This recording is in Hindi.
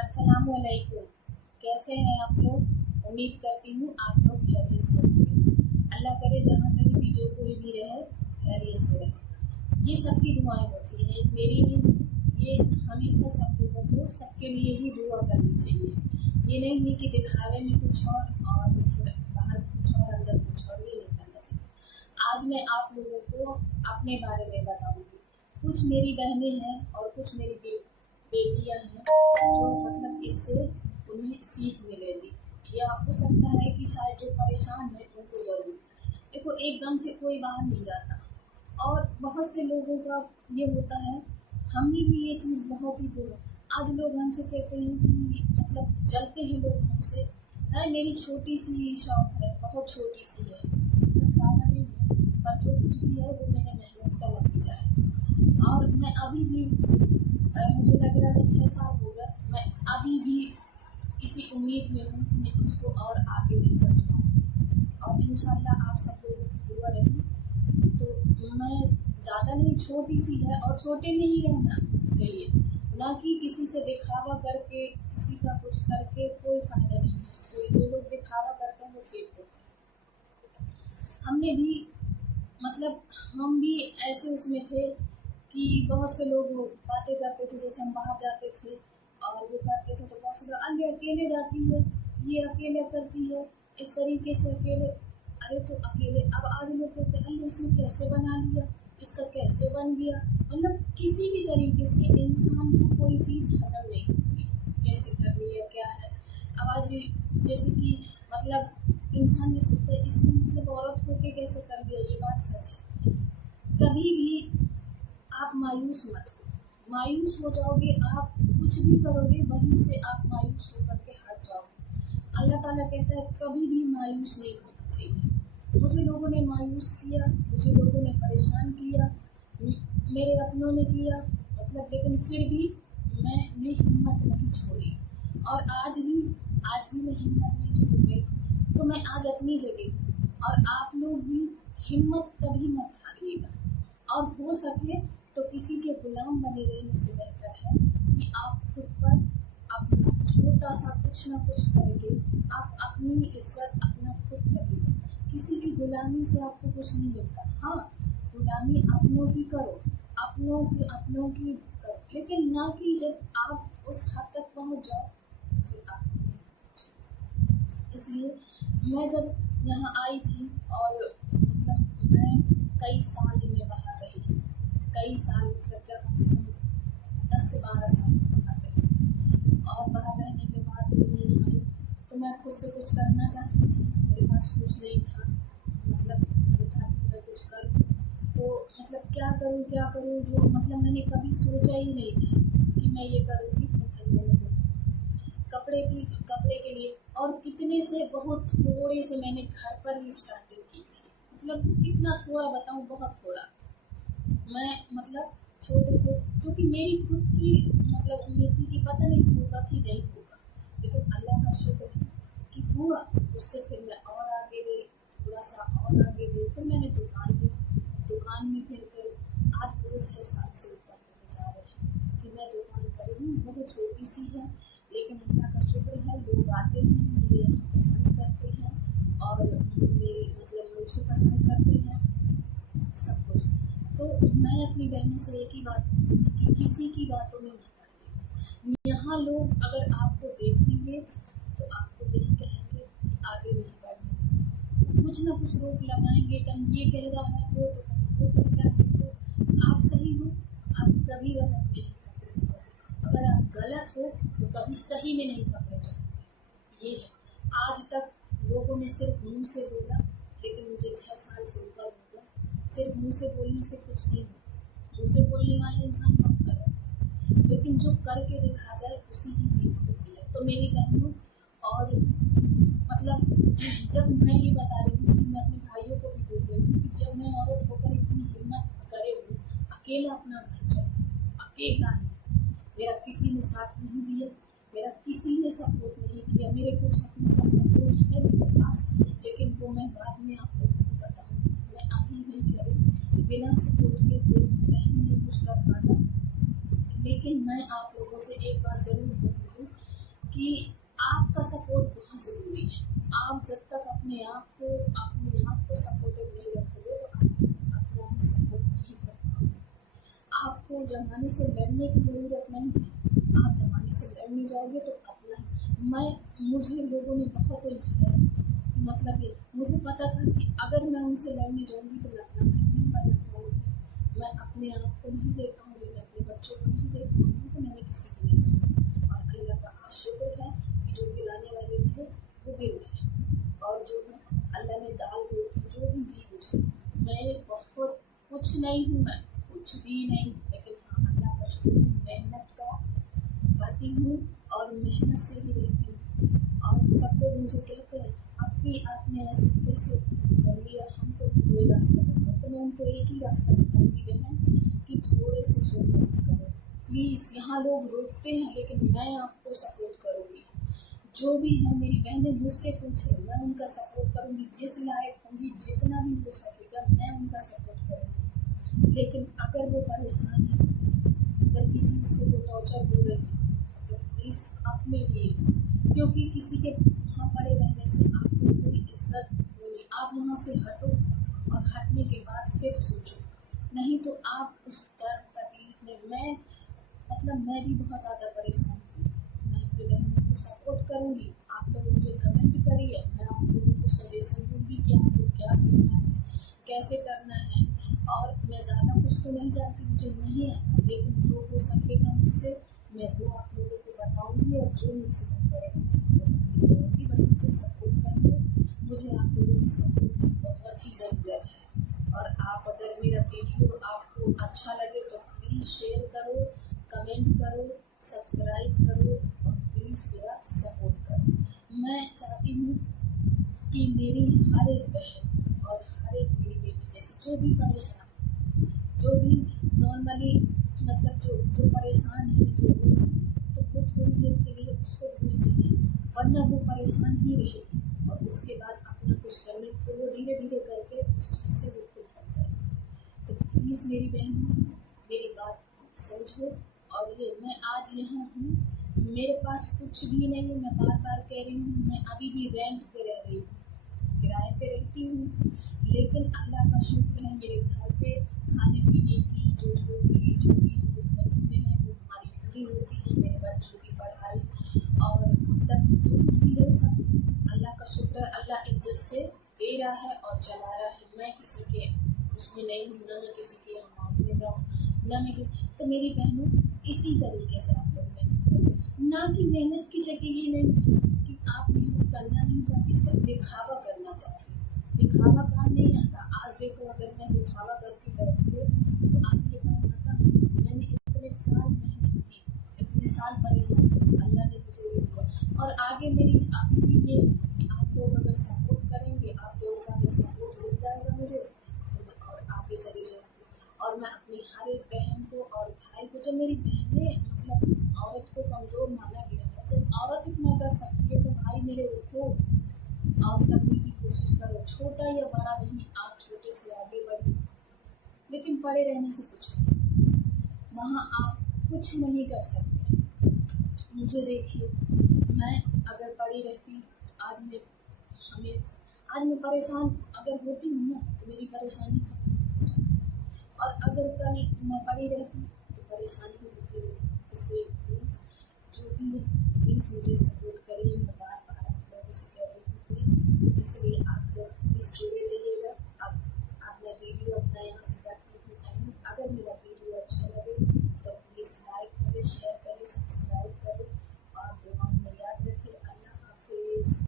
अस्सलामुअलैकुम। कैसे हैं आप लोग? उम्मीद करती हूँ आप लोग खैरियत से होंगे। अल्लाह करे जहाँ कहीं भी जो कोई भी रहे खैरियत से रहे। ये सबकी दुआएं होती हैं, एक मेरी नहीं, ये हमेशा सब लोगों को सबके लिए ही दुआ करनी चाहिए। ये नहीं है कि दिखावे में कुछ और फिर बाहर कुछ और अंदर कुछ और, ये नहीं करना चाहिए। आज मैं आप लोगों को अपने बारे में बताऊंगी। कुछ मेरी बहनें हैं और कुछ मेरी बेटियां हैं जो मतलब इससे उन्हें सीख मिलेगी, या हो सकता है कि शायद जो परेशान है उनको जरूर। देखो, एकदम से कोई बाहर नहीं जाता और बहुत से लोगों का ये होता है। हमने भी ये चीज़ बहुत ही बोला। आज लोग हमसे कहते हैं कि मतलब जलते हैं लोग हमसे, है मेरी छोटी सी शॉप है, बहुत छोटी सी है, मतलब ज़्यादा नहीं है, पर जो कुछ भी है वो मेरे मेहनत का नतीजा है। और मैं अभी भी मुझे लग रहा है 6 साल हो गए, मैं अभी भी इसी उम्मीद में हूँ कि मैं उसको और आगे लेकर जाऊँ। और इंशाल्लाह आप सब लोगों की दुआ रही तो मैं ज़्यादा नहीं, छोटी सी है और छोटे में ही रहना चाहिए, ना कि किसी से दिखावा करके, किसी का कुछ करके कोई फ़ायदा नहीं है। जो लोग दिखावा करते हैं वो फेक होते हैं। हमने भी मतलब हम भी ऐसे उसमें थे कि बहुत से लोग बातें करते थे, जैसे हम बाहर जाते थे और वो करते थे तो बहुत से लोग, अरे अकेले जाती है, ये अकेले करती है, इस तरीके से अकेले। अरे तो अकेले, अब आज लोग कहते हैं अरे इसने कैसे बना लिया, इसका कैसे बन गया। मतलब किसी भी तरीके से इंसान को कोई चीज़ हजम नहीं होती, कैसे कर रही है, क्या है। अब आज जैसे कि मतलब इंसान ये सोचता है इसने मतलब औरत होके कैसे कर दिया, ये बात सच है। कभी भी आप मायूस मत हो। मायूस हो जाओगे, आप कुछ भी करोगे वहीं से आप मायूस होकर के हट जाओगे। अल्लाह ताला कहता है कभी भी मायूस नहीं होना चाहिए। मुझे लोगों ने मायूस किया, मुझे लोगों ने परेशान किया, मेरे अपनों ने किया, मतलब लेकिन फिर भी मैंने हिम्मत नहीं छोड़ी। और आज भी मैं हिम्मत नहीं छोड़ गई। तो मैं आज अपनी जगह, और आप लोग भी हिम्मत कभी मत हारिएगा। और हो सके तो किसी के गुलाम बने रहने से बेहतर है कि आप खुद पर अपना छोटा सा कुछ ना कुछ करके आप अपनी इज्जत अपना खुद करिए। किसी की गुलामी से आपको कुछ नहीं मिलता। हाँ, गुलामी अपनों की करो, अपनों की करो, लेकिन ना कि जब आप उस हद तक पहुंच जाओ तो फिर आप। इसलिए मैं जब यहाँ आई थी और मतलब मैं कई साल में बाहर रही, कई साल मतलब क्या कम से कम 10 से 12 साल में बाहर रही। और बाहर रहने के बाद मैं आई तो मैं खुद से कुछ करना चाहती थी, मेरे पास कुछ नहीं था, मतलब वो था कि मैं कुछ करूँ तो मतलब क्या करूँ जो मतलब मैंने कभी सोचा ही नहीं था कि मैं ये करूँगी। तो फिर मैंने कपड़े के लिए, और कितने से बहुत थोड़े से मैंने घर पर ही स्टार्टिंग की थी। मतलब कितना थोड़ा बताऊँ, बहुत थोड़ा। मैं मतलब छोटे से, क्योंकि मेरी खुद की मतलब उम्मीद थी कि पता नहीं होगा कि नहीं होगा, लेकिन अल्लाह का शुक्र है कि हुआ। उससे फिर मैं और आगे गई, थोड़ा सा और आगे गई, फिर मैंने दुकान में फिर आज मुझे 6 साल से ऊपर होने जा रहे हैं कि मैं दुकान करी हूँ। बहुत छोटी सी है, लेकिन अल्लाह का शुक्र है लोग आते हैं, मेरे यहाँ पसंद करते हैं और मेरे मतलब मुझे पसंद करते हैं सब कुछ। तो मैं अपनी बहनों से एक ही बात कहूँगी कि किसी की बातों में मत आइए। यहाँ लोग अगर आपको देखेंगे तो आपको यही कहेंगे कि आगे नहीं बढ़ना, कुछ ना कुछ रोक लगाएंगे, कहीं ये कह रहा है वो तो कहीं वो कह रहा है वो। आप सही हो, आप कभी गलत नहीं पकड़े जाओगे। अगर आप गलत हो तो कभी सही में नहीं पकड़े जाओगे। ये है। आज तक लोगों ने सिर्फ मुँह से बोला, लेकिन मुझे 6 साल से ऊपर हो गया। सिर्फ मुँह से बोलने से कुछ नहीं होता। मुँह से बोलने वाले इंसान बहुत गलत है, लेकिन जो करके दिखा जाए उसी की जीत होती है। तो मेरी बहनों, और मतलब जब मैं ये बता रही हूँ कि मैं अपने भाइयों को भी बोल रही हूँ कि जब मैं औरत होकर इतनी हिम्मत करे हूँ, अकेला अपना घर चला, अकेला ही, मेरा किसी ने साथ नहीं दिया, मेरा किसी ने सपोर्ट नहीं किया। मेरे कुछ अपने का सपोर्ट है मेरे पास, लेकिन वो मैं बाद में आप लोगों को बताऊँ। मैं अभी नहीं कह रही, बिना सपोर्ट के कोई कहीं नहीं कुछ कर पाता। लेकिन मैं आप लोगों से एक बात ज़रूर बोलती हूँ कि आपका सपोर्ट बहुत ज़रूरी है। आप जब तक अपने आप को सपोर्टेड नहीं रखोगे तो आप अपना भी सपोर्ट नहीं कर पाओगे। आपको ज़माने से लड़ने की ज़रूरत नहीं है। आप ज़माने से लड़ने जाओगे तो अपना मुझे लोगों ने बहुत उलझाया। मतलब ये मुझे पता था कि अगर मैं उनसे लड़ने जाऊँगी तो मैं अपना घर नहीं बना पाऊँगी, मैं अपने आप को नहीं देख पाऊँगी, मैं अपने बच्चों को नहीं देख पाऊँगी, तो मैंने किसी की नहीं सुनी। और अल्लाह का शुक्र है कि जो गिराने वाले थे वो गिर गए, और जो अल्लाह ने दाल रोटी जो भी दी मुझे, मैं बहुत कुछ नहीं हूँ, मैं कुछ भी नहीं, लेकिन हाँ अल्लाह का शुक्र है, मेहनत का खाती हूँ और मेहनत से ही रहती हूँ। और सब लोग मुझे कहते हैं आपने ऐसे कैसे कर लिया, हमको भी कोई रास्ता बताओ। तो मैं उनको एक ही रास्ता बताऊँगी बहन कि थोड़े से शो मत करो प्लीज़। यहाँ लोग रोकते हैं लेकिन मैं आपको सपोर्ट करूँगी। जो भी है मेरी बहनें मुझसे पूछे, मैं उनका सपोर्ट करूँगी, जिस लायक होंगी, जितना भी हो सकेगा मैं उनका सपोर्ट करूँगी। लेकिन अगर वो परेशान है, अगर किसी से वो टॉर्चर हो रही है, तो प्लीज़ अपने लिए, क्योंकि किसी के वहाँ पड़े रहने से आपको कोई इज्जत नहीं। आप वहाँ से हटो और हटने के बाद फिर सोचो, नहीं तो आप उस दर्द तकलीफ में मैं भी बहुत ज़्यादा परेशान हूँ। मैं अपनी बहनों को सपोर्ट करूँगी, आप लोग मुझे कमेंट करिए, मैं आप लोगों को सजेशन दूँगी कि आपको क्या करना है, कैसे करना है। और मैं ज़्यादा कुछ तो नहीं जानती, मुझे नहीं आता, लेकिन जो हो सकेगा मुझसे मैं वो आप लोगों को बताऊँगी, और जो मुझसे बन पड़ेगा मैं बस मुझे सपोर्ट करिए। मुझे आप लोगों की सपोर्ट की बहुत ही ज़रूरत है। और आप अगर मेरा वीडियो आपको अच्छा लगे तो प्लीज़ शेयर करो, कमेंट करो, सब्सक्राइब करो और प्लीज़ मेरा सपोर्ट करो। मैं चाहती हूँ कि मेरी हर एक बहन और हर एक मेरी बेटी जैसे जो भी परेशान है, जो भी नॉर्मली जो परेशान है, तो वो थोड़ी देर के लिए उसको भूल जाए, वरना वो परेशान ही रहेगी और उसके बाद अपना कुछ करने फिर वो धीरे धीरे करके उस चीज़ से वो खुद हट जाए। तो प्लीज़ मेरी बहन मेरी बात समझो। और ये मैं आज यहाँ हूँ, मेरे पास कुछ भी नहीं है, मैं बार बार कह रही हूँ, मैं अभी भी रेंट पे रह रही हूँ, किराए पे रहती हूँ, लेकिन अल्लाह का शुक्र है मेरे घर पे खाने पीने की जो ज़रूरतें हैं वो हमारी पूरी होती है, मेरे बच्चों की पढ़ाई और जो कुछ भी है सब अल्लाह का शुक्र है। अल्लाह इज्जत से दे रहा है और चला रहा है। मैं किसी के उसमें नहीं हूँ, ना मैं किसी के यहाँ में जाऊँ, ना मैं किसी। तो मेरी बहनों इसी तरीके से आप लोग मेहनत करें, ना कि मेहनत की जगह ये नहीं है कि आप मेहनत करना नहीं चाहती, सिर्फ दिखावा करना चाहती। दिखावा काम नहीं आता। आज देखो अगर मैं दिखावा करती बैठती तो आज ये काम आता। मैंने इतने साल मेहनत की, इतने साल परेशान, अल्लाह ने मुझे ये दिया। और आगे मेरी आगे भी ये कि आप लोग अगर सपोर्ट करेंगे, आप लोगों का अगर सपोर्ट मिल जाएगा मुझे तो मैं और आगे चली जाऊँगी। और मैं अपनी हर एक बहन को और भाई को, जब मेरी बहनें औरत को कमज़ोर माना गया है, जब औरत इतना कर सकती है तो भाई मेरे उठो और करने की कोशिश करो। छोटा या बड़ा नहीं, आप छोटे से आगे बढ़ो, लेकिन पड़े रहने से कुछ नहीं, वहाँ आप कुछ नहीं कर सकते। मुझे देखिए, मैं अगर पड़ी रहती आज मैं परेशान अगर होती हूँ ना तो मेरी परेशानी खत्म हो जाती, और अगर कल मैं पड़ी रहती तो परेशानी होती रहती। इसलिए प्लीज़ जो भी है प्लीज़ मुझे सपोर्ट करिए। मैं बार बार आप लोगों से कह रही हूँ, तो इसलिए आप लोग प्लीज़ जुड़े रहिएगा। अब मैं वीडियो अपना यहाँ से